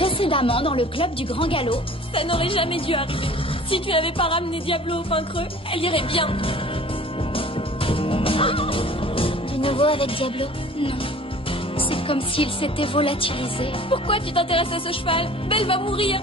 Précédemment dans le club du Grand Galop. Ça n'aurait jamais dû arriver. Si tu n'avais pas ramené Diablo au pain creux, elle irait bien. De nouveau avec Diablo? Non. C'est comme s'il s'était volatilisé. Pourquoi tu t'intéresses à ce cheval? Belle va mourir.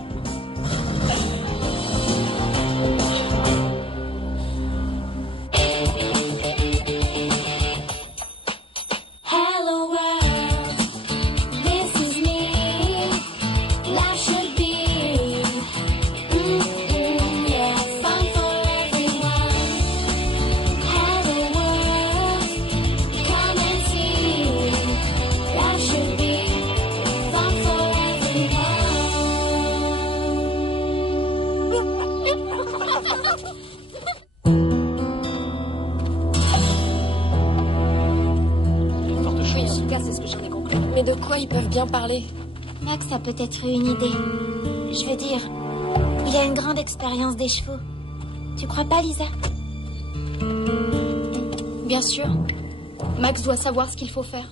Mais de quoi ils peuvent bien parler? Max a peut-être eu une idée. Je veux dire, il a une grande expérience des chevaux. Tu crois pas, Lisa? Bien sûr. Max doit savoir ce qu'il faut faire.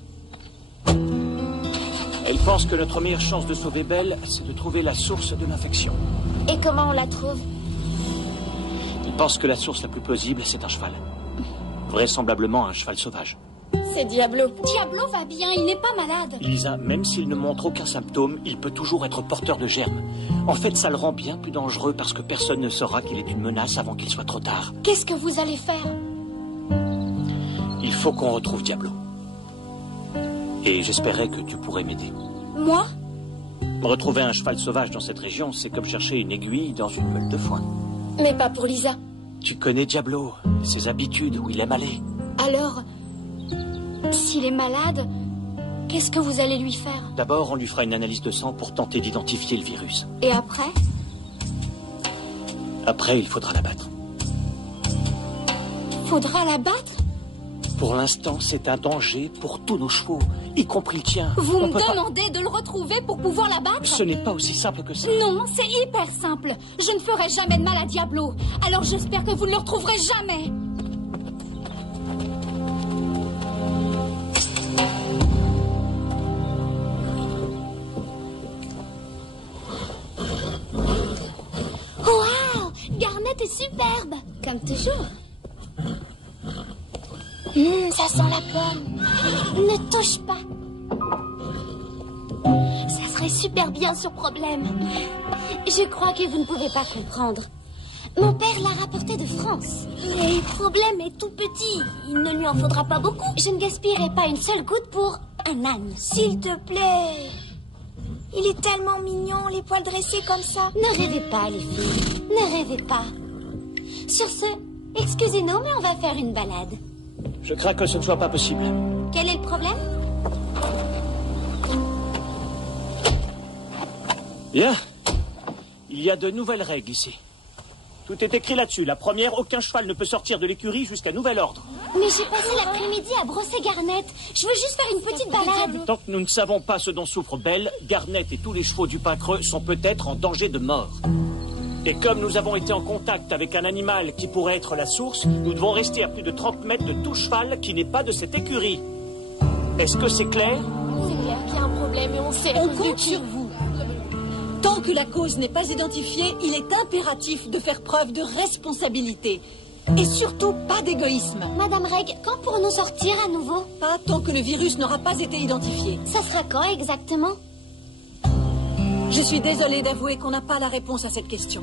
Elle pense que notre meilleure chance de sauver Belle, c'est de trouver la source de l'infection. Et comment on la trouve? Il pense que la source la plus plausible, c'est un cheval. Vraisemblablement un cheval sauvage. C'est Diablo. Diablo va bien, il n'est pas malade. Lisa, même s'il ne montre aucun symptôme, il peut toujours être porteur de germes. En fait, ça le rend bien plus dangereux parce que personne ne saura qu'il est une menace avant qu'il soit trop tard. Qu'est-ce que vous allez faire? Il faut qu'on retrouve Diablo. Et j'espérais que tu pourrais m'aider. Moi? Retrouver un cheval sauvage dans cette région, c'est comme chercher une aiguille dans une meule de foin. Mais pas pour Lisa. Tu connais Diablo, ses habitudes, où il aime aller. Alors, s'il est malade, qu'est-ce que vous allez lui faire? D'abord, on lui fera une analyse de sang pour tenter d'identifier le virus. Et après? Après, il faudra l'abattre. Faudra l'abattre? Pour l'instant, c'est un danger pour tous nos chevaux, y compris le tien. Vous me demandez de le retrouver pour pouvoir l'abattre? Ce n'est pas aussi simple que ça. Non, c'est hyper simple. Je ne ferai jamais de mal à Diablo. Alors j'espère que vous ne le retrouverez jamais. Waouh! Garnet est superbe. Comme toujours. Ça sent la pomme. Ne touche pas. Ça serait super bien sur problème. Je crois que vous ne pouvez pas comprendre. Mon père l'a rapporté de France. Mais problème est tout petit. Il ne lui en faudra pas beaucoup. Je ne gaspillerai pas une seule goutte pour un âne. S'il te plaît. Il est tellement mignon, les poils dressés comme ça. Ne rêvez pas, les filles. Ne rêvez pas. Sur ce, excusez-nous, mais on va faire une balade. Je crains que ce ne soit pas possible. Quel est le problème? Bien. Il y a de nouvelles règles ici. Tout est écrit là-dessus. La première, aucun cheval ne peut sortir de l'écurie jusqu'à nouvel ordre. Mais j'ai passé l'après-midi à brosser Garnet. Je veux juste faire une petite balade. Tant que nous ne savons pas ce dont souffre Belle, Garnet et tous les chevaux du pain creux sont peut-être en danger de mort. Et comme nous avons été en contact avec un animal qui pourrait être la source, nous devons rester à plus de 30 mètres de tout cheval qui n'est pas de cette écurie. Est-ce que c'est clair? C'est clair qu'il y a un problème et on sait... On compte sur vous. Tant que la cause n'est pas identifiée, il est impératif de faire preuve de responsabilité. Et surtout, pas d'égoïsme. Madame Reg, quand pourrons-nous sortir à nouveau? Pas tant que le virus n'aura pas été identifié. Ça sera quand exactement? Je suis désolée d'avouer qu'on n'a pas la réponse à cette question.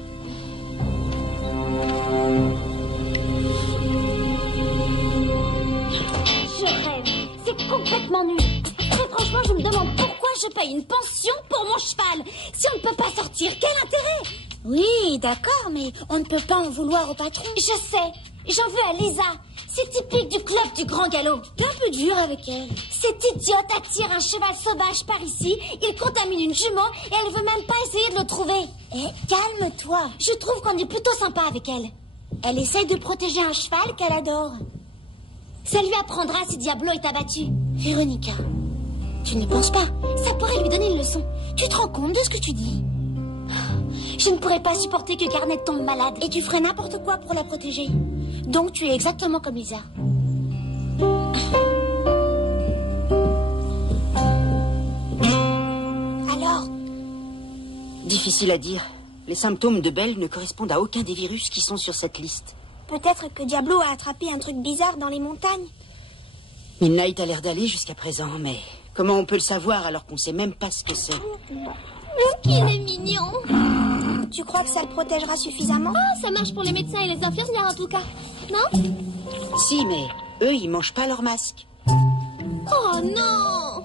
Je rêve. C'est complètement nul. Très franchement, je me demande pourquoi je paye une pension pour mon cheval. Si on ne peut pas sortir, quel intérêt? Oui, d'accord, mais on ne peut pas en vouloir au patron. Je sais. J'en veux à Lisa. C'est typique du club du Grand Galop. T'es un peu dur avec elle. Cette idiote attire un cheval sauvage par ici, il contamine une jument et elle veut même pas essayer de le trouver. Eh, calme-toi. Je trouve qu'on est plutôt sympa avec elle. Elle essaye de protéger un cheval qu'elle adore. Ça lui apprendra si Diablo est abattu. Véronica, tu ne penses pas? Ça pourrait lui donner une leçon. Tu te rends compte de ce que tu dis? Je ne pourrais pas supporter que Garnet tombe malade. Et tu ferais n'importe quoi pour la protéger. Donc tu es exactement comme Lisa. Alors, Difficile à dire. Les symptômes de Belle ne correspondent à aucun des virus qui sont sur cette liste. Peut-être que Diablo a attrapé un truc bizarre dans les montagnes. Midnight a l'air d'aller jusqu'à présent, mais comment on peut le savoir alors qu'on sait même pas ce que c'est? Il est mignon. Tu crois que ça le protégera suffisamment? Ah, ça marche pour les médecins et les infirmières en tout cas. Non? Si, mais eux, ils mangent pas leur masque. Oh non!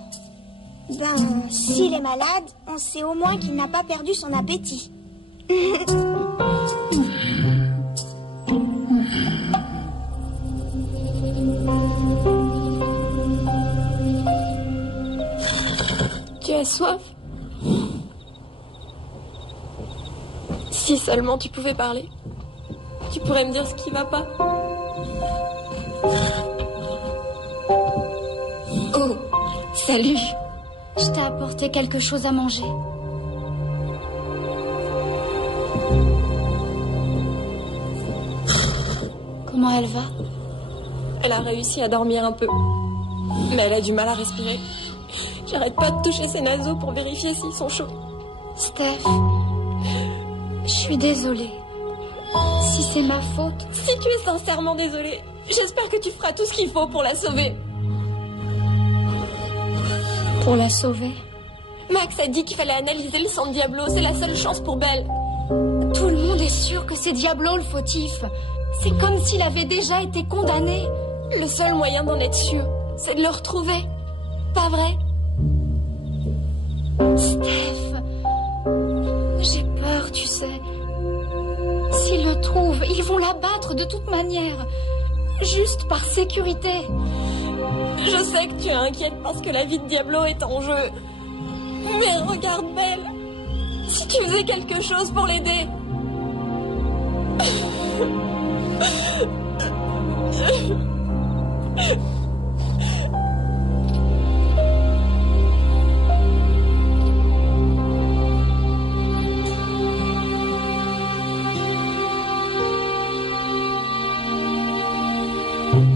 Ben, s'il est malade, on sait au moins qu'il n'a pas perdu son appétit. Tu as soif? Si seulement tu pouvais parler. Tu pourrais me dire ce qui va pas. Oh, salut. Je t'ai apporté quelque chose à manger. Comment elle va? Elle a réussi à dormir un peu. Mais elle a du mal à respirer. J'arrête pas de toucher ses naseaux pour vérifier s'ils sont chauds. Steph, je suis désolée. Si c'est ma faute... Si tu es sincèrement désolée, j'espère que tu feras tout ce qu'il faut pour la sauver. Pour la sauver? Max a dit qu'il fallait analyser le sang de Diablo. C'est la seule chance pour Belle. Tout le monde est sûr que c'est Diablo le fautif. C'est comme s'il avait déjà été condamné. Le seul moyen d'en être sûr, c'est de le retrouver. Pas vrai? Steph, j'ai peur, tu sais. S'ils le trouvent, ils vont l'abattre de toute manière. Juste par sécurité. Je sais que tu es inquiète parce que la vie de Diablo est en jeu. Mais regarde Belle. Si tu faisais quelque chose pour l'aider.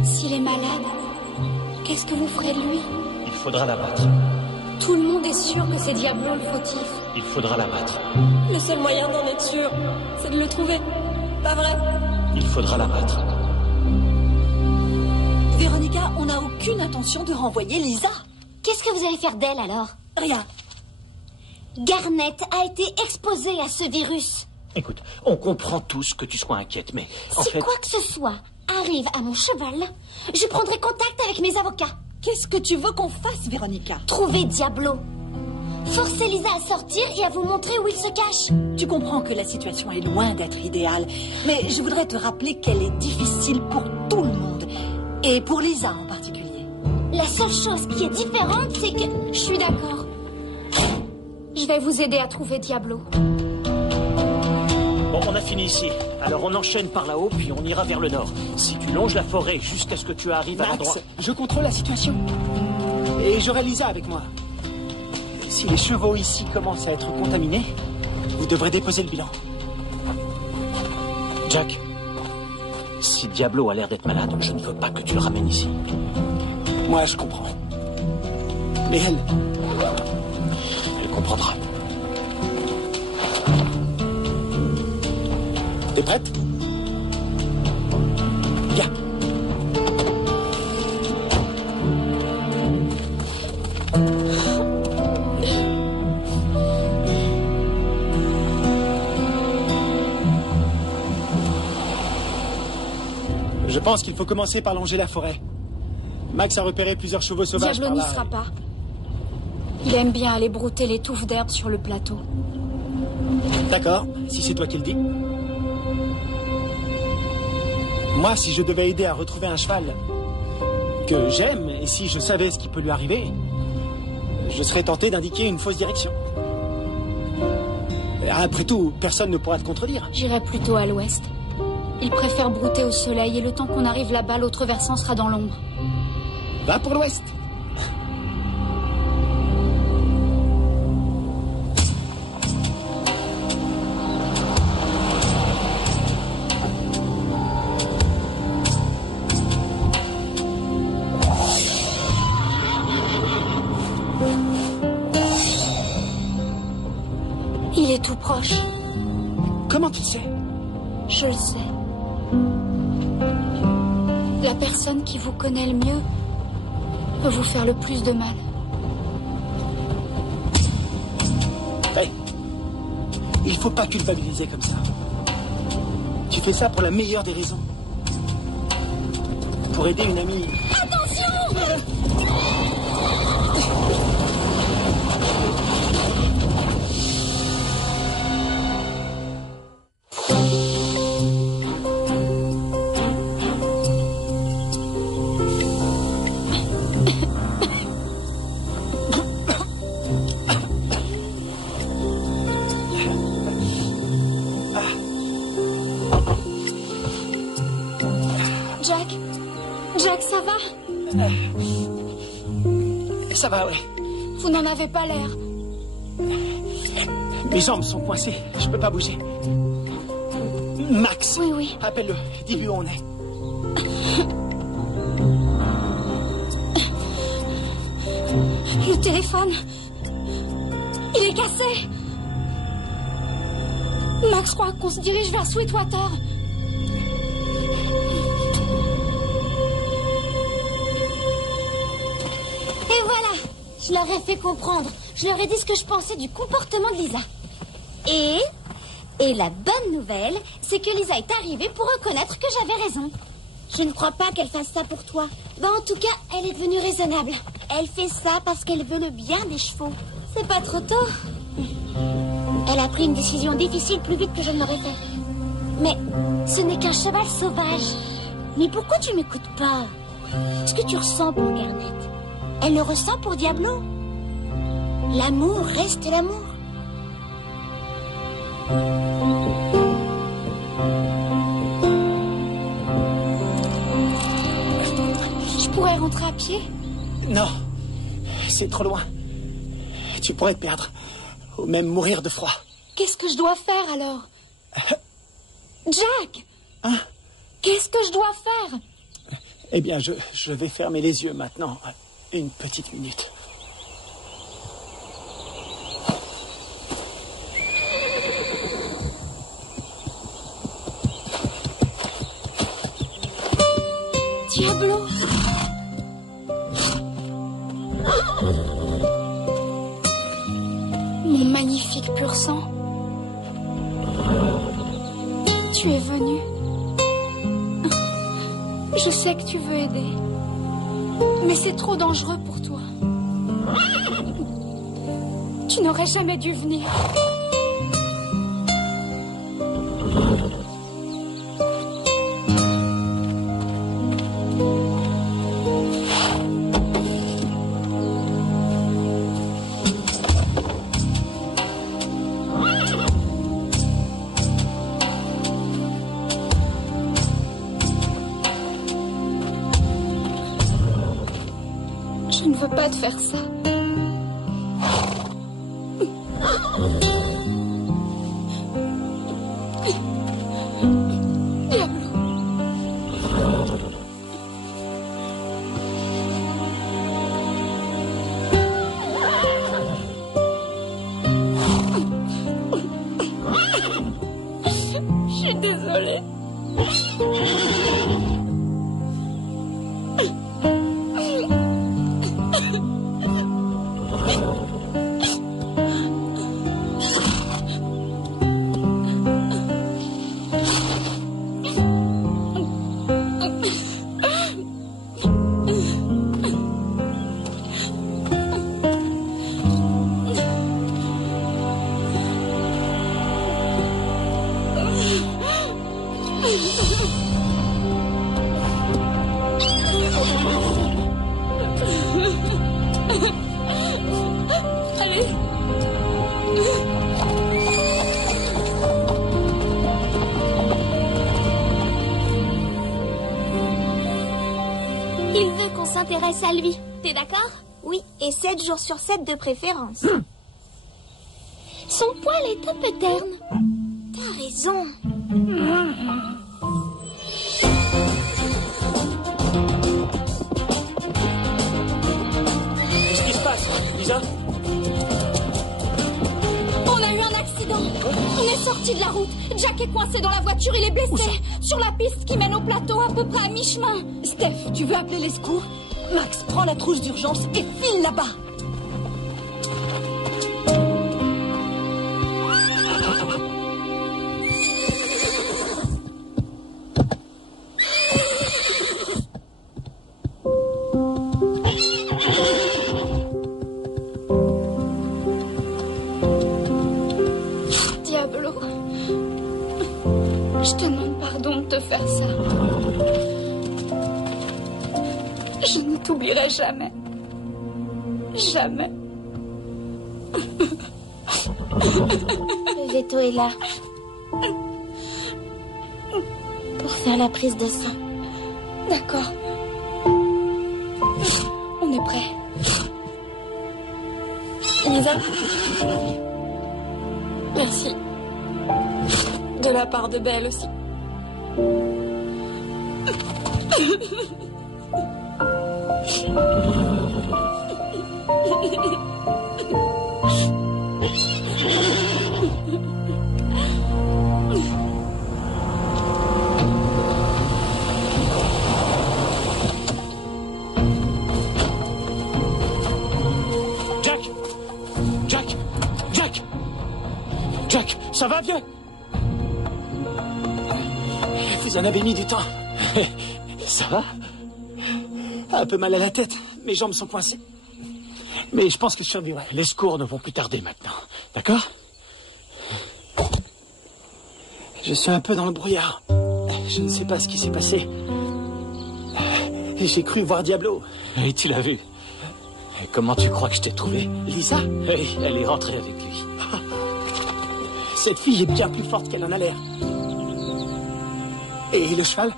S'il est malade, qu'est-ce que vous ferez de lui? Il faudra l'abattre. Tout le monde est sûr que c'est Diablo le fautif. Il faudra l'abattre. Le seul moyen d'en être sûr, c'est de le trouver. Pas vrai? Il faudra l'abattre. Véronica, on n'a aucune intention de renvoyer Lisa. Qu'est-ce que vous allez faire d'elle alors? Rien. Garnet a été exposée à ce virus. Écoute, on comprend tous que tu sois inquiète, mais en Si fait... quoi que ce soit arrive à mon cheval, je prendrai contact avec mes avocats. Qu'est-ce que tu veux qu'on fasse, Véronica? Trouver Diablo. Forcez Lisa à sortir et à vous montrer où il se cache. Tu comprends que la situation est loin d'être idéale, mais je voudrais te rappeler qu'elle est difficile pour tout le monde, et pour Lisa en particulier. La seule chose qui est différente, c'est que... Je suis d'accord. Je vais vous aider à trouver Diablo. Bon, on a fini ici. Alors on enchaîne par là-haut, puis on ira vers le nord. Si tu longes la forêt jusqu'à ce que tu arrives à l'endroit... Max, je contrôle la situation. Et j'aurai Lisa avec moi. Si les chevaux ici commencent à être contaminés, vous devrez déposer le bilan. Jack, si Diablo a l'air d'être malade, je ne veux pas que tu le ramènes ici. Moi, je comprends. Mais elle... Elle comprendra. T'es prête? Viens. Je pense qu'il faut commencer par longer la forêt. Max a repéré plusieurs chevaux sauvages Diablo par n'y là. sera pas. Il aime bien aller brouter les touffes d'herbe sur le plateau. D'accord, si c'est toi qui le dis. Moi, si je devais aider à retrouver un cheval que j'aime, et si je savais ce qui peut lui arriver, je serais tenté d'indiquer une fausse direction. Après tout, personne ne pourra te contredire. J'irai plutôt à l'ouest. Il préfère brouter au soleil et le temps qu'on arrive là-bas, l'autre versant sera dans l'ombre. Va pour l'ouest. Il est tout proche. Comment tu le sais? Je le sais. La personne qui vous connaît le mieux peut vous faire le plus de mal. Hey, il faut pas culpabiliser comme ça. Tu fais ça pour la meilleure des raisons. Pour aider une amie. Attention! Jack, ça va? Ça va, oui. Vous n'en avez pas l'air. Mes jambes sont coincées. Je peux pas bouger. Max. Oui, oui. Appelle-le. Dis-lui où on est. Le téléphone. Il est cassé. Max croit qu'on se dirige vers Sweetwater. Et voilà. Je leur ai fait comprendre. Je leur ai dit ce que je pensais du comportement de Lisa. Et la bonne nouvelle, c'est que Lisa est arrivée pour reconnaître que j'avais raison. Je ne crois pas qu'elle fasse ça pour toi. En tout cas, elle est devenue raisonnable. Elle fait ça parce qu'elle veut le bien des chevaux. C'est pas trop tôt. Elle a pris une décision difficile plus vite que je ne l'aurais fait. Mais ce n'est qu'un cheval sauvage. Mais pourquoi tu m'écoutes pas? Ce que tu ressens pour Garnet, elle le ressent pour Diablo. L'amour reste l'amour. Je pourrais rentrer à pied? Non, c'est trop loin. Tu pourrais te perdre, ou même mourir de froid. Qu'est-ce que je dois faire alors? Jack! Hein? Qu'est-ce que je dois faire? Eh bien, je vais fermer les yeux maintenant. Une petite minute. Diablo! Mon magnifique pur sang. Tu es venu. Je sais que tu veux aider. Mais c'est trop dangereux pour toi. Tu n'aurais jamais dû venir. Je ne veux pas te faire ça. Je suis désolée. Allez. Il veut qu'on s'intéresse à lui. T'es d'accord? Oui, et 7 jours sur 7 de préférence. Son poil est un peu terne. T'as raison. Qu'est-ce qui se passe, Lisa? On a eu un accident. sortie de la route. Jack est coincé dans la voiture, il est blessé. Sur la piste qui mène au plateau, à peu près à mi-chemin. Steph, tu veux appeler les secours? Max, prends la trousse d'urgence et file là-bas. Je te demande pardon de te faire ça. Je ne t'oublierai jamais. Jamais. Le veto est là. Pour faire la prise de sang. D'accord. On est prêt. Lisa. Merci. De la part de Belle aussi. Jack, ça va bien? Vous en avez mis du temps. Ça va? Un peu mal à la tête. Mes jambes sont coincées. Mais je pense que je survivrai. Les secours ne vont plus tarder maintenant. D'accord? Je suis un peu dans le brouillard. Je ne sais pas ce qui s'est passé. J'ai cru voir Diablo. Oui, tu l'as vu. Et comment tu crois que je t'ai trouvé? Lisa? Oui, elle est rentrée avec lui. Cette fille est bien plus forte qu'elle en a l'air. Et le cheval?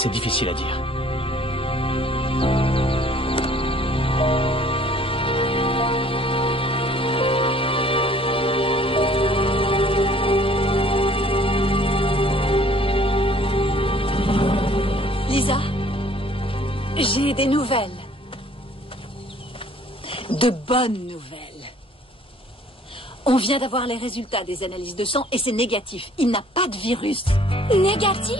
C'est difficile à dire. Lisa, j'ai des nouvelles. De bonnes nouvelles. On vient d'avoir les résultats des analyses de sang et c'est négatif. Il n'a pas de virus. Négatif?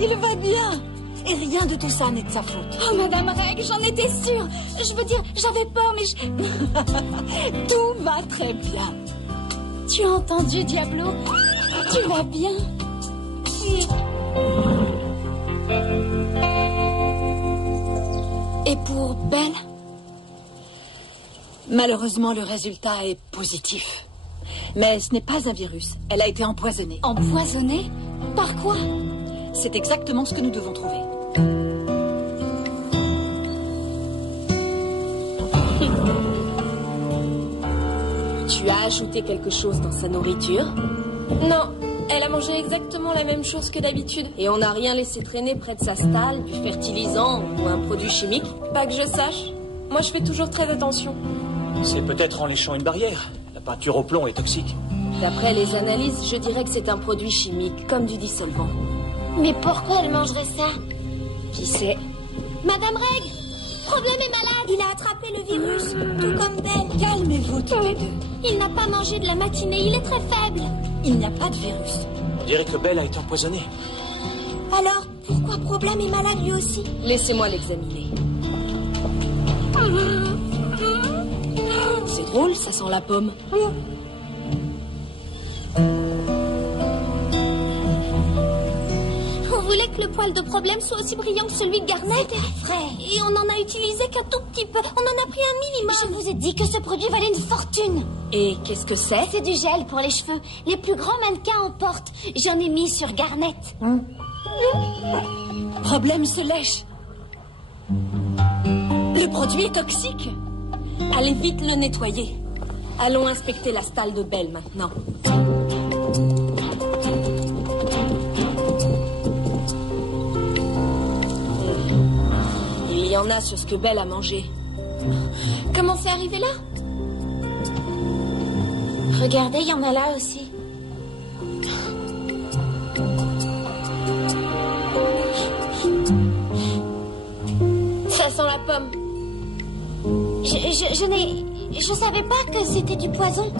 Il va bien. Et rien de tout ça n'est de sa faute. Oh, Madame Reg, j'en étais sûre. Je veux dire, j'avais peur, mais je... Tout va très bien. Tu as entendu, Diablo? Tu vas bien? Oui. Et pour Belle? Malheureusement, le résultat est positif. Mais ce n'est pas un virus. Elle a été empoisonnée. Empoisonnée? Par quoi? C'est exactement ce que nous devons trouver. Tu as ajouté quelque chose dans sa nourriture? Non, elle a mangé exactement la même chose que d'habitude. Et on n'a rien laissé traîner près de sa stalle, du fertilisant ou un produit chimique. Pas que je sache. Moi, je fais toujours très attention. C'est peut-être en léchant une barrière. La peinture au plomb est toxique. D'après les analyses, je dirais que c'est un produit chimique, comme du dissolvant. Mais pourquoi elle mangerait ça? Qui sait? Madame Reg, Problème est malade. Il a attrapé le virus, tout comme Belle. Calmez-vous tous les deux. Il n'a pas mangé de la matinée, il est très faible. Il n'y a pas de virus. On dirait que Belle a été empoisonnée. Alors, pourquoi Problème est malade lui aussi? Laissez-moi l'examiner. C'est drôle, ça sent la pomme. On voulait que le poil de Problème soit aussi brillant que celui de Garnet. C'était vrai. Et on en a utilisé qu'un tout petit peu. On en a pris un minimum. Je vous ai dit que ce produit valait une fortune. Et qu'est-ce que c'est? C'est du gel pour les cheveux. Les plus grands mannequins en portent. J'en ai mis sur Garnet. Problème se lèche. Le produit est toxique. Allez vite le nettoyer. Allons inspecter la stalle de Belle maintenant. Il y en a sur ce que Belle a mangé. Comment c'est arrivé là? Regardez, il y en a là aussi. Ça sent la pomme. Je savais pas que c'était du poison.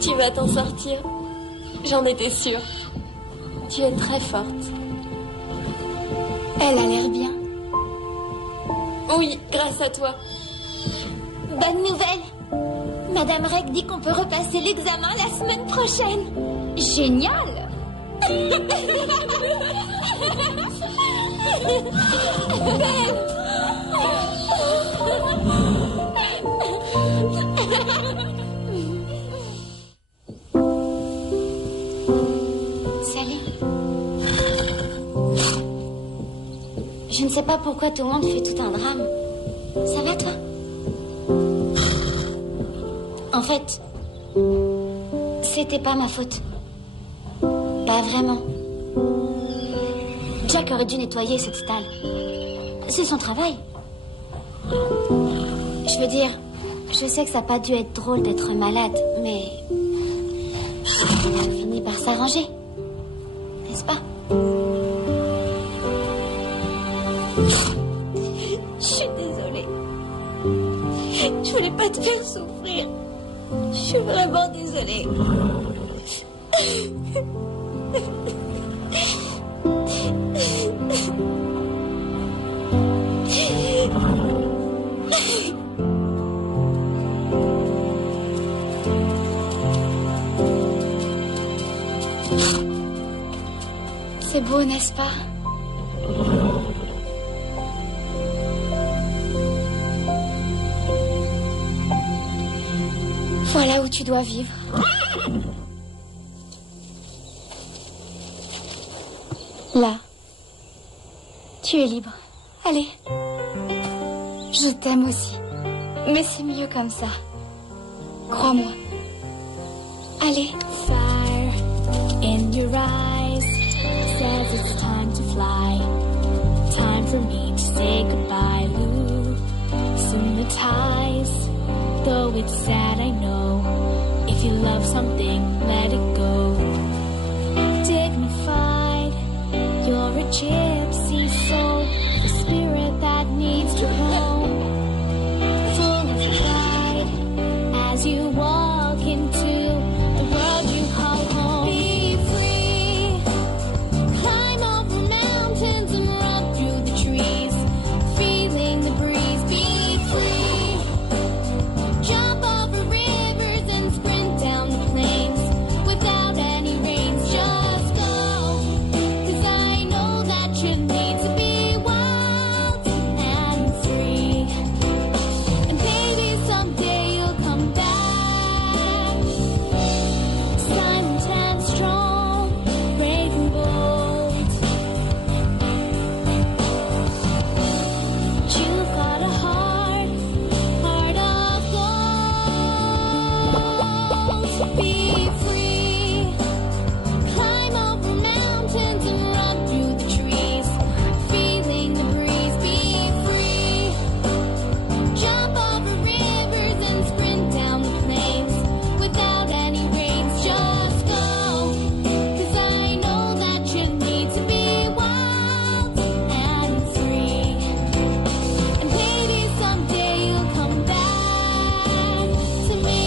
Tu vas t'en sortir. J'en étais sûre. Tu es très forte. Elle a l'air bien. Oui, grâce à toi. Bonne nouvelle. Madame Reg dit qu'on peut repasser l'examen la semaine prochaine. Génial. Salut. Je ne sais pas pourquoi tout le monde fait tout un drame. Ça va, toi? En fait, c'était pas ma faute. Pas vraiment. Jack aurait dû nettoyer cette stalle. C'est son travail. Je veux dire, je sais que ça n'a pas dû être drôle d'être malade, mais ça finit par s'arranger. N'est-ce pas? Je suis désolée. Je voulais pas te faire souffrir. Je suis vraiment désolée. C'est beau, n'est-ce pas? Voilà où tu dois vivre. Là. Tu es libre. Allez. Je t'aime aussi. Mais c'est mieux comme ça. Crois-moi. Allez. Fire in your eyes says it's time to fly. Time for me to say goodbye. Loosen the ties. Though it's sad, I know. If you love something, let it go. Dignified, you're a gypsy soul, the spirit that needs to roam. Full of pride, as you walk into the world you call home. Be free, climb over mountains and run through the trees, feeling the breeze. Be free, jump over rivers and sprint down the plains without any reins. Just go, 'cause I know that you need to be wild and free. And baby, someday you'll come back, silent and strong, brave and bold. You've got a heart of gold. Be free, climb over mountains and run through the trees, feeling the breeze. Be free, jump over rivers and sprint down the plains without any reins. Just go, 'cause I know that you need to be wild and free. And baby, someday you'll come back to me.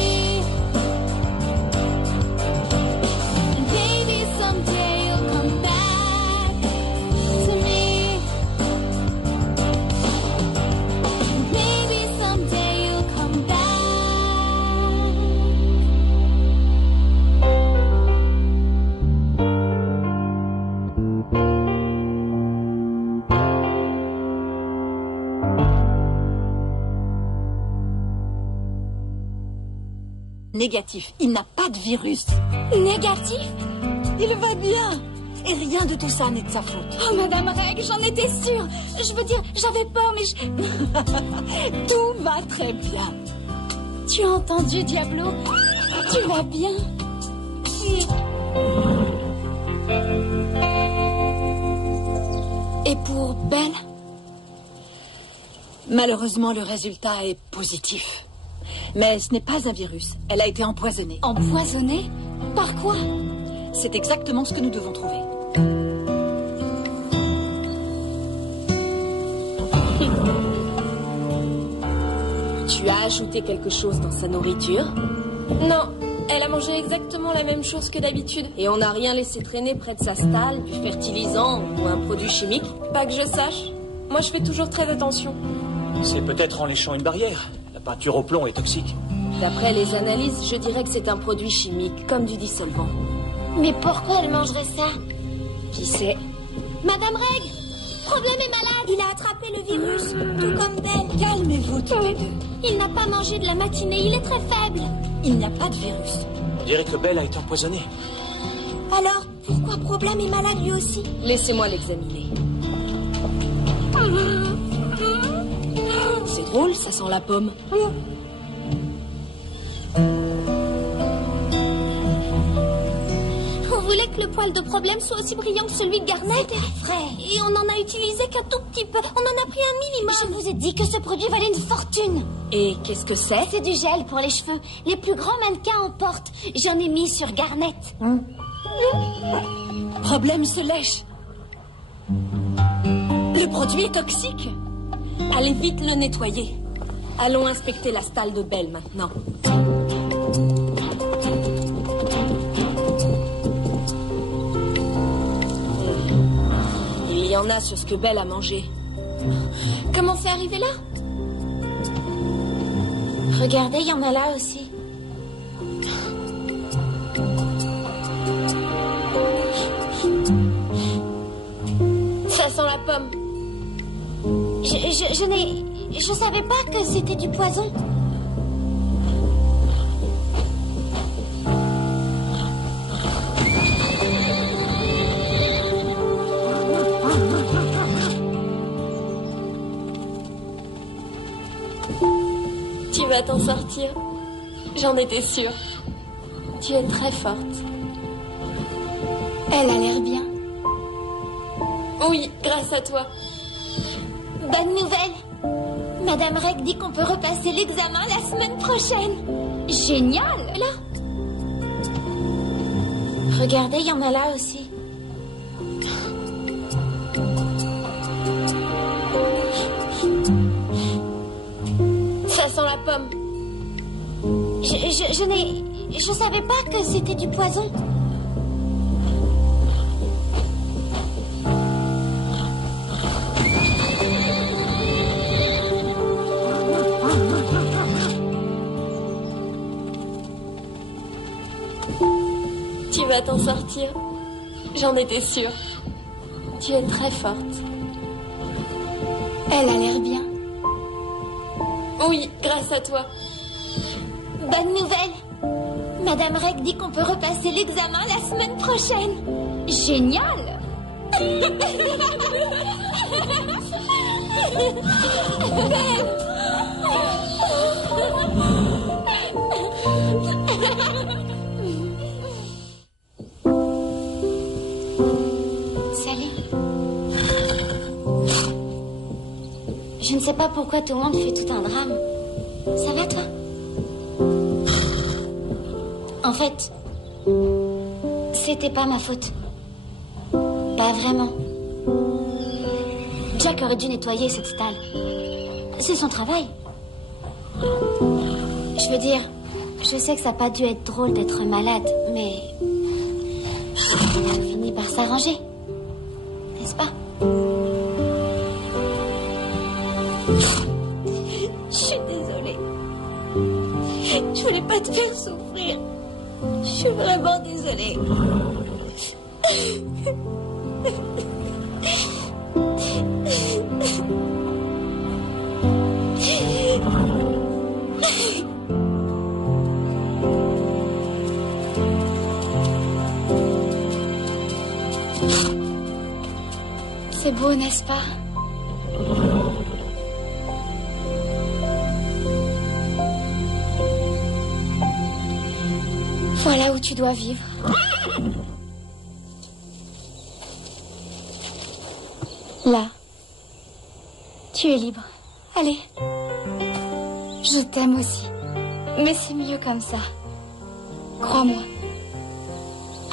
And baby, someday you'll come back to me. And maybe someday you'll come back. Négatif, il n'a pas de virus. Négatif? Il va bien. Et rien de tout ça n'est de sa faute. Oh, Madame Reg, j'en étais sûre. Je veux dire, j'avais peur, mais Tout va très bien. Tu as entendu, Diablo? Tu vas bien? Et pour Ben? Malheureusement, le résultat est positif. Mais ce n'est pas un virus. Elle a été empoisonnée. Empoisonné? Par quoi? C'est exactement ce que nous devons trouver. Tu as ajouté quelque chose dans sa nourriture? Non, elle a mangé exactement la même chose que d'habitude. Et on n'a rien laissé traîner près de sa stalle, du fertilisant ou un produit chimique. Pas que je sache. Moi, je fais toujours très attention. C'est peut-être en léchant une barrière. La peinture au plomb est toxique. D'après les analyses, je dirais que c'est un produit chimique, comme du dissolvant. Mais pourquoi elle mangerait ça? Qui sait? Madame Reg, Problème est malade. Il a attrapé le virus, tout comme Ben. Calmez-vous tous les deux. Il n'a pas mangé de la matinée, il est très faible. Il n'y a pas de virus. On dirait que Belle a été empoisonnée. Alors, pourquoi Problème est malade lui aussi? Laissez-moi l'examiner. C'est drôle, ça sent la pomme. On voulait que le poil de Problème soit aussi brillant que celui de Garnet. C'était vrai. Et on n'en a utilisé qu'un tout petit peu. On en a pris un minimum. Je vous ai dit que ce produit valait une fortune. Et qu'est-ce que c'est? C'est du gel pour les cheveux. Les plus grands mannequins en portent. J'en ai mis sur Garnet. Problème se lèche. Le produit est toxique. Allez vite le nettoyer. Allons inspecter la stalle de Belle maintenant. Il y en a sur ce que Belle a mangé. Comment c'est arrivé là? Regardez, il y en a là aussi. Ça sent la pomme. Je savais pas que c'était du poison. Tu vas t'en sortir. J'en étais sûre. Tu es très forte. Elle a l'air bien. Oui, grâce à toi. Bonne nouvelle. Madame Reg dit qu'on peut repasser l'examen la semaine prochaine. Génial. Là. Regardez, il y en a là aussi. Ça sent la pomme. Je savais pas que c'était du poison. Tu vas t'en sortir. J'en étais sûre. Tu es très forte. Elle a l'air bien. Oui, grâce à toi. Bonne nouvelle. Madame Reg dit qu'on peut repasser l'examen la semaine prochaine. Génial. Salut. Je ne sais pas pourquoi tout le monde fait tout un drame. Ça va, toi? En fait, c'était pas ma faute. Pas vraiment. Jack aurait dû nettoyer cette stalle. C'est son travail. Je veux dire, je sais que ça n'a pas dû être drôle d'être malade, mais ça finit par s'arranger. N'est-ce pas? Je suis désolée. Je voulais pas te faire souffrir. Je suis vraiment désolée. C'est beau, n'est-ce pas? Voilà où tu dois vivre. Là. Tu es libre. Allez. Je t'aime aussi. Mais c'est mieux comme ça. Crois-moi.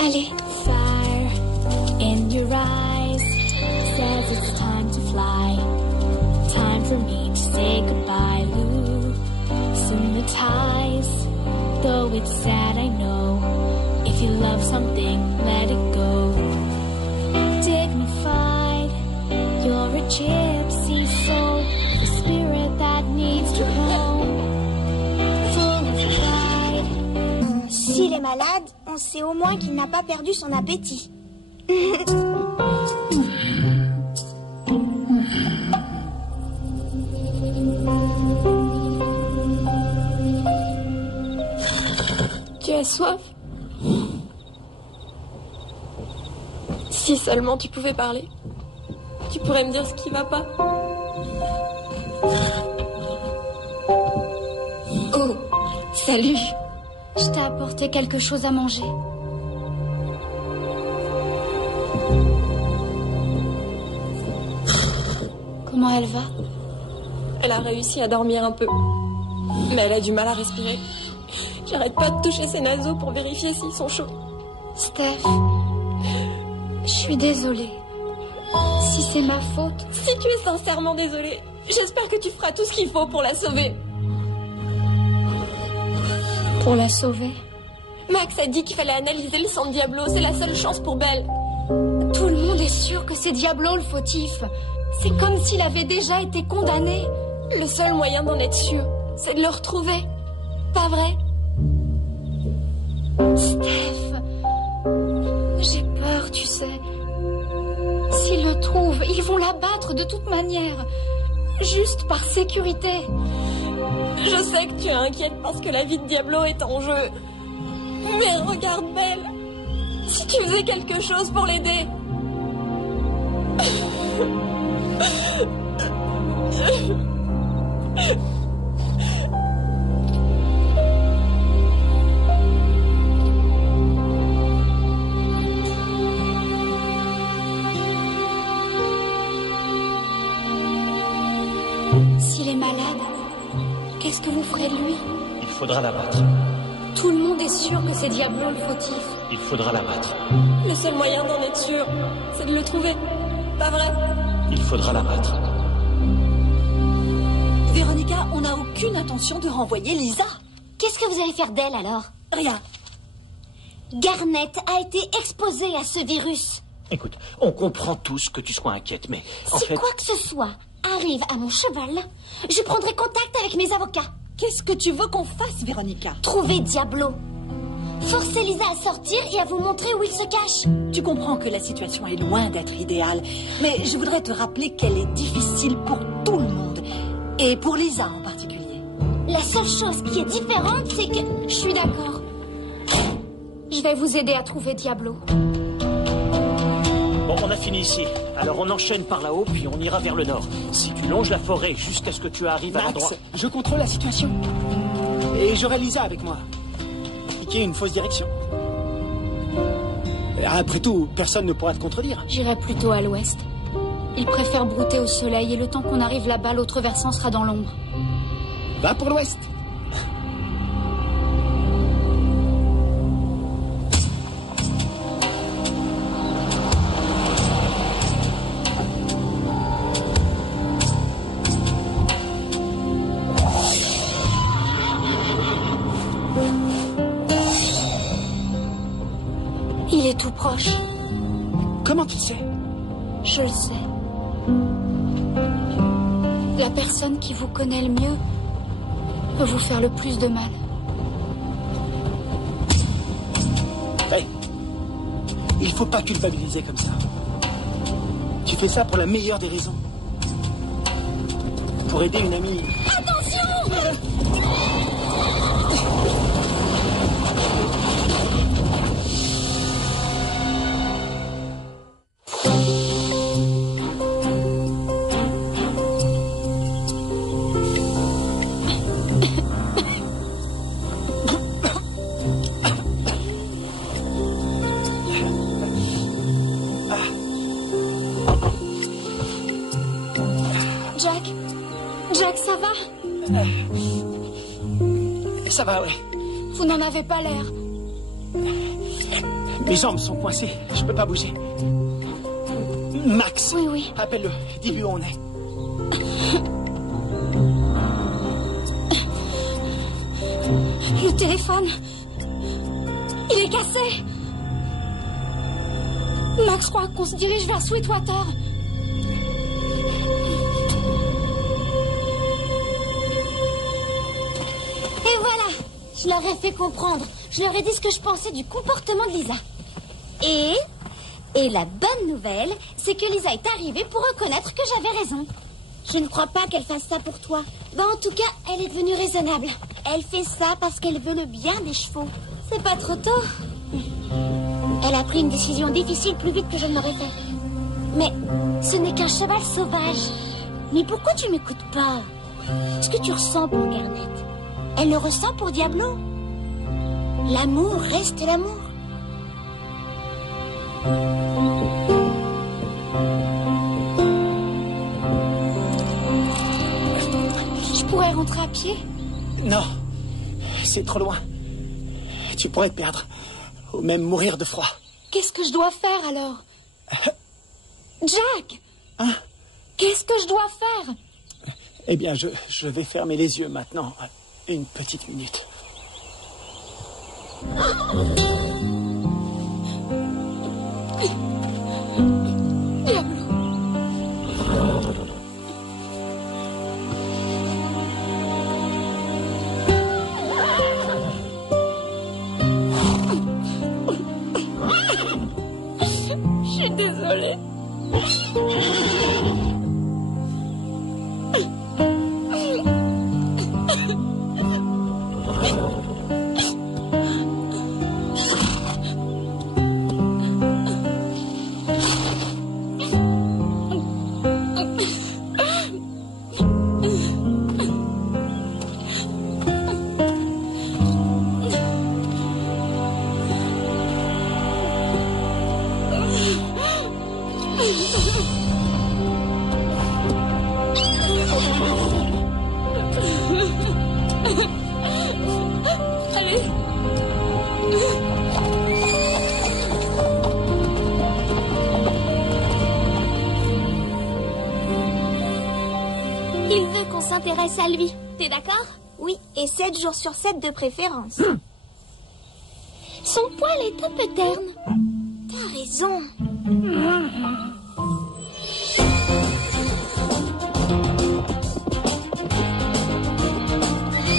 Allez. Fire in your eyes says it's time to fly. Time for me to say goodbye, Lou. Soon the ties, though it's sad, I know. If you love something, let it go. Dignified, you're a gypsy soul, the spirit that needs to roam. Full of pride. S'il est malade, on sait au moins qu'il n'a pas perdu son appétit. Tu as soif? Si seulement tu pouvais parler. Tu pourrais me dire ce qui va pas. Oh, salut. Je t'ai apporté quelque chose à manger. Comment elle va? Elle a réussi à dormir un peu. Mais elle a du mal à respirer. J'arrête pas de toucher ses naseaux pour vérifier s'ils sont chauds. Steph, je suis désolée. Si c'est ma faute... Si tu es sincèrement désolée, j'espère que tu feras tout ce qu'il faut pour la sauver. Pour la sauver? Max a dit qu'il fallait analyser le sang de Diablo. C'est la seule chance pour Belle. Tout le monde est sûr que c'est Diablo le fautif. C'est comme s'il avait déjà été condamné. Le seul moyen d'en être sûr, c'est de le retrouver. Pas vrai? Steph, j'ai peur, tu sais. S'ils le trouvent, ils vont l'abattre de toute manière. Juste par sécurité. Je sais que tu es inquiète parce que la vie de Diablo est en jeu. Mais regarde Belle. Si tu faisais quelque chose pour l'aider. S'il est malade, qu'est-ce que vous ferez de lui? Il faudra l'abattre. Tout le monde est sûr que c'est Diablo le fautif. Il faudra l'abattre. Le seul moyen d'en être sûr, c'est de le trouver. Pas vrai? Il faudra l'abattre. Véronica, on n'a aucune intention de renvoyer Lisa. Qu'est-ce que vous allez faire d'elle alors? Rien. Garnet a été exposée à ce virus. Écoute, on comprend tous que tu sois inquiète, mais en Si fait... quoi que ce soit arrive à mon cheval, je prendrai contact avec mes avocats. Qu'est-ce que tu veux qu'on fasse, Véronica? Trouver Diablo. Forcez Lisa à sortir et à vous montrer où il se cache. Tu comprends que la situation est loin d'être idéale, mais je voudrais te rappeler qu'elle est difficile pour tout le monde, et pour Lisa en particulier. La seule chose qui est différente, c'est que... Je suis d'accord. Je vais vous aider à trouver Diablo. Bon, on a fini ici. Alors on enchaîne par là-haut, puis on ira vers le nord. Si tu longes la forêt jusqu'à ce que tu arrives à l'endroit... Max, je contrôle la situation. Et j'aurai Lisa avec moi. Piquer une fausse direction. Après tout, personne ne pourra te contredire. J'irai plutôt à l'ouest. Il préfère brouter au soleil et le temps qu'on arrive là-bas, l'autre versant sera dans l'ombre. Va pour l'ouest. Il est tout proche. Comment tu le sais? Je le sais. La personne qui vous connaît le mieux peut vous faire le plus de mal. Hey, il faut pas culpabiliser comme ça. Tu fais ça pour la meilleure des raisons. Pour aider une amie. Jack, ça va? Ça va, ouais. Vous n'en avez pas l'air. Mes jambes sont coincées. Je peux pas bouger. Max. Oui, oui. Appelle-le. Dis-lui où on est. Le téléphone. cassé. Max croit qu'on se dirige vers Sweetwater. Et voilà, je leur ai fait comprendre. Je leur ai dit ce que je pensais du comportement de Lisa. Et la bonne nouvelle, c'est que Lisa est arrivée pour reconnaître que j'avais raison. Je ne crois pas qu'elle fasse ça pour toi. En tout cas, elle est devenue raisonnable. Elle fait ça parce qu'elle veut le bien des chevaux. C'est pas trop tôt. Elle a pris une décision difficile plus vite que je ne l'aurais fait. Mais ce n'est qu'un cheval sauvage. Mais pourquoi tu m'écoutes pas? Ce que tu ressens pour Garnet, elle le ressent pour Diablo. L'amour reste l'amour. Je pourrais rentrer à pied? Non, c'est trop loin. Tu pourrais te perdre, ou même mourir de froid. Qu'est-ce que je dois faire alors? Jack! Hein? Qu'est-ce que je dois faire? Eh bien, je vais fermer les yeux maintenant. Une petite minute. Je suis désolée. Il veut qu'on s'intéresse à lui. T'es d'accord? Oui, et 7 jours sur 7 de préférence. Son poil est un peu terne. T'as raison.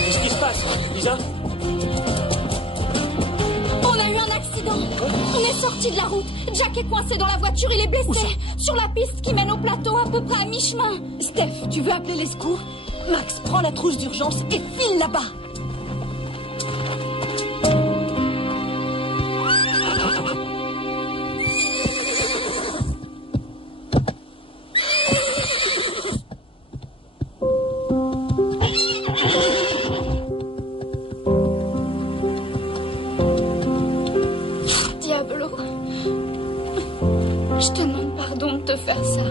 Qu'est-ce qui se passe, Lisa? On a eu un accident. On est sorti de la route. Jack est coincé dans la voiture, il est blessé. Sur la piste qui mène au plateau, à peu près à mi-chemin. Steph, tu veux appeler les secours? Max, prends la trousse d'urgence et file là-bas. Diablo. Je te demande pardon de te faire ça.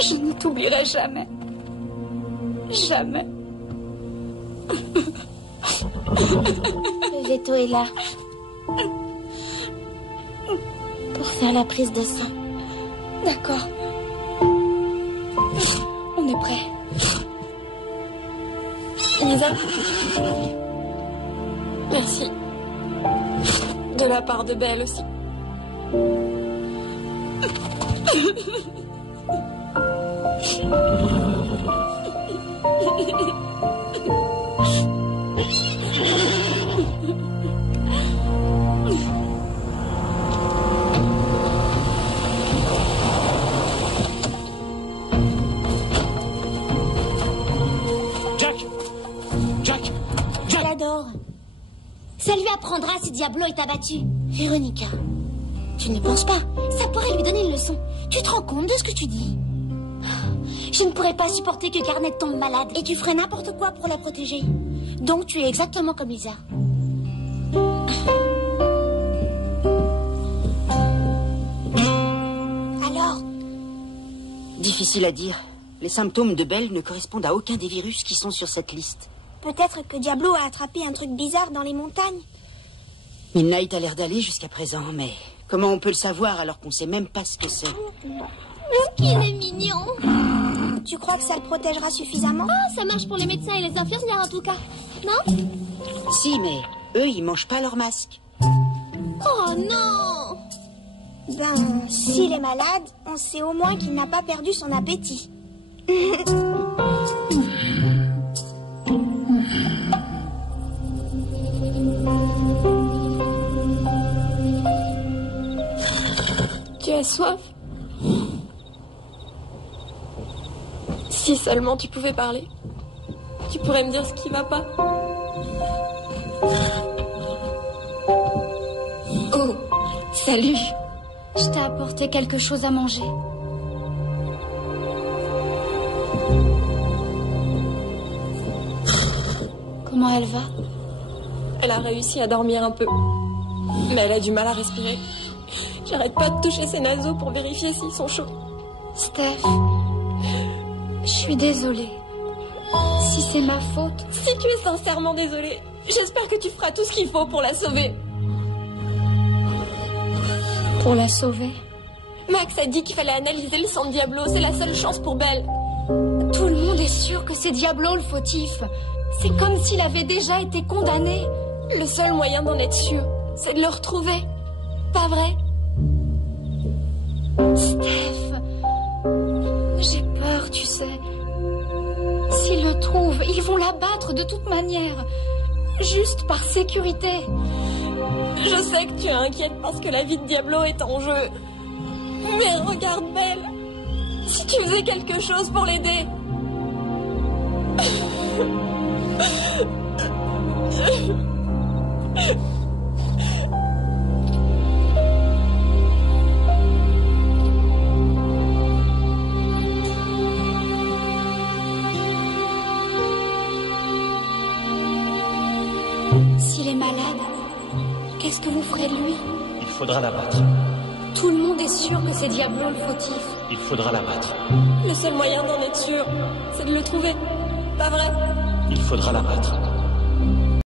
Je ne t'oublierai jamais. Jamais. Le veto est là. Pour faire la prise de sang. D'accord. On est prêt. Lisa, merci. De la part de Belle aussi. Jack! Je l'adore. Ça lui apprendra si Diablo est abattu. Véronica, tu n'y penses pas. Ça pourrait lui donner une leçon. Tu te rends compte de ce que tu dis? Je ne pourrais pas supporter que Garnet tombe malade. Et tu ferais n'importe quoi pour la protéger. Donc tu es exactement comme Lisa. Alors? Difficile à dire. Les symptômes de Belle ne correspondent à aucun des virus qui sont sur cette liste. Peut-être que Diablo a attrapé un truc bizarre dans les montagnes. Midnight a l'air d'aller jusqu'à présent, mais comment on peut le savoir alors qu'on sait même pas ce que c'est? Il est mignon. Tu crois que ça le protégera suffisamment? Ah, ça marche pour les médecins et les infirmières en tout cas. Non? Si, mais eux, ils mangent pas leur masque. Oh non! Ben, s'il est malade, on sait au moins qu'il n'a pas perdu son appétit. Tu as soif? Si seulement tu pouvais parler. Tu pourrais me dire ce qui va pas. Oh, salut. Je t'ai apporté quelque chose à manger. Comment elle va? Elle a réussi à dormir un peu. Mais elle a du mal à respirer. J'arrête pas de toucher ses naseaux pour vérifier s'ils sont chauds. Steph, je suis désolée. Si c'est ma faute... Si tu es sincèrement désolée, j'espère que tu feras tout ce qu'il faut pour la sauver. Pour la sauver? Max a dit qu'il fallait analyser le sang de Diablo. C'est la seule chance pour Belle. Tout le monde est sûr que c'est Diablo le fautif. C'est comme s'il avait déjà été condamné. Le seul moyen d'en être sûr, c'est de le retrouver. Pas vrai? Steph, j'ai peur, tu sais. S'ils le trouvent, ils vont l'abattre de toute manière. Juste par sécurité. Je sais que tu es inquiète parce que la vie de Diablo est en jeu. Mais regarde Belle. Si tu faisais quelque chose pour l'aider. S'il est malade, qu'est-ce que vous ferez de lui? Il faudra l'abattre. Tout le monde est sûr que c'est Diablo le fautif. Il faudra l'abattre. Le seul moyen d'en être sûr, c'est de le trouver. Pas vrai? Il faudra l'abattre.